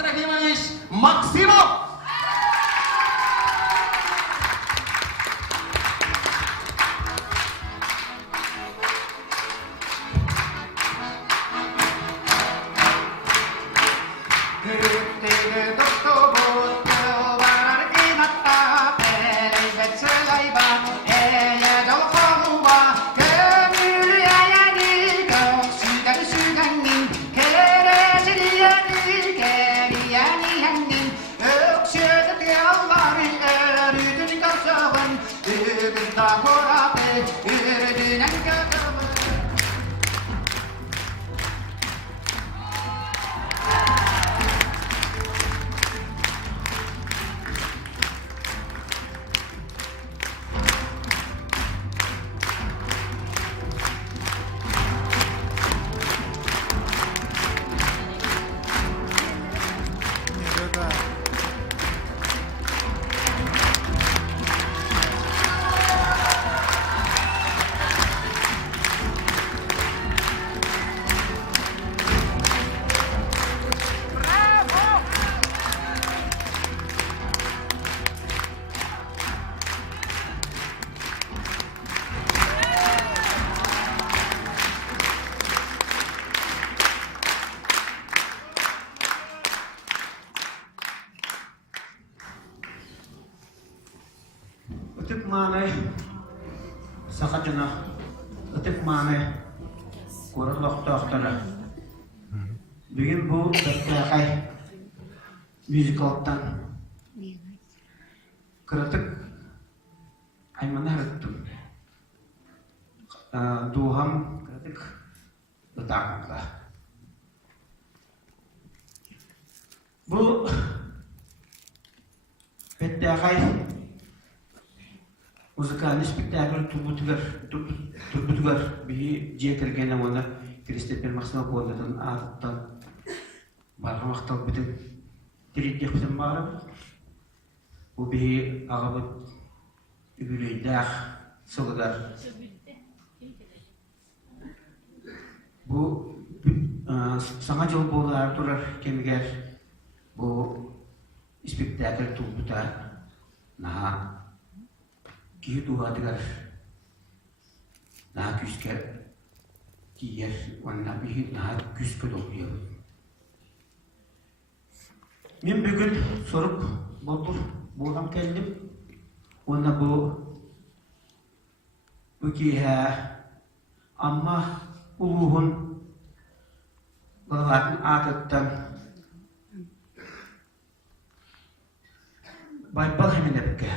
Трофимович Максимов. Ötüp mane sakacına, ötüp mane korulukta aktana. Bugün bu dakikay müzikaltan kritik aymana hırttım. Duham kritik ötakmakla. Bu dakikay Muzikal spektakl turbutugar bir cekergene ona Kristofer Maksimov oldudan ağıttan barmakta bütün dirit yapsam barım. Bu bir ağabey übüleydah soğudar. Bu sana jol bolar turar kemiger bu spektakl turbutar nah kiyu tuha tigar nah küsker kiyer wanna bihi nah küsker dokuyor. Men bugün sorup boldur boğam geldim. Ona bu kiha amma uluhun balatın adattan baybal hemen epke.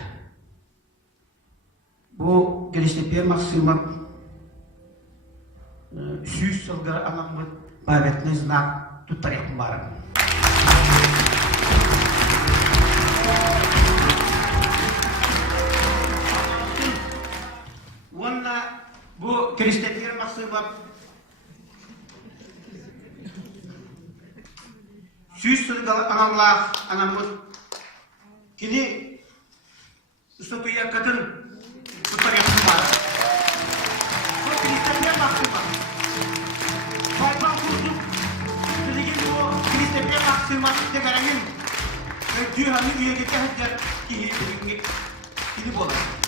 Bu Kristofer Maksimov süs sılgara anamı babetne znak tutarek barım. Wanna bu Kristofer Maksimov süs sılgara anamı kini Sotuya kadın tutar yapımlar. Bu Kristofer Maksimov. Bayban kurduk. Dediğim bu Kristofer Maksimov tegarayım. Düğünü üye geçer ki ini bolar.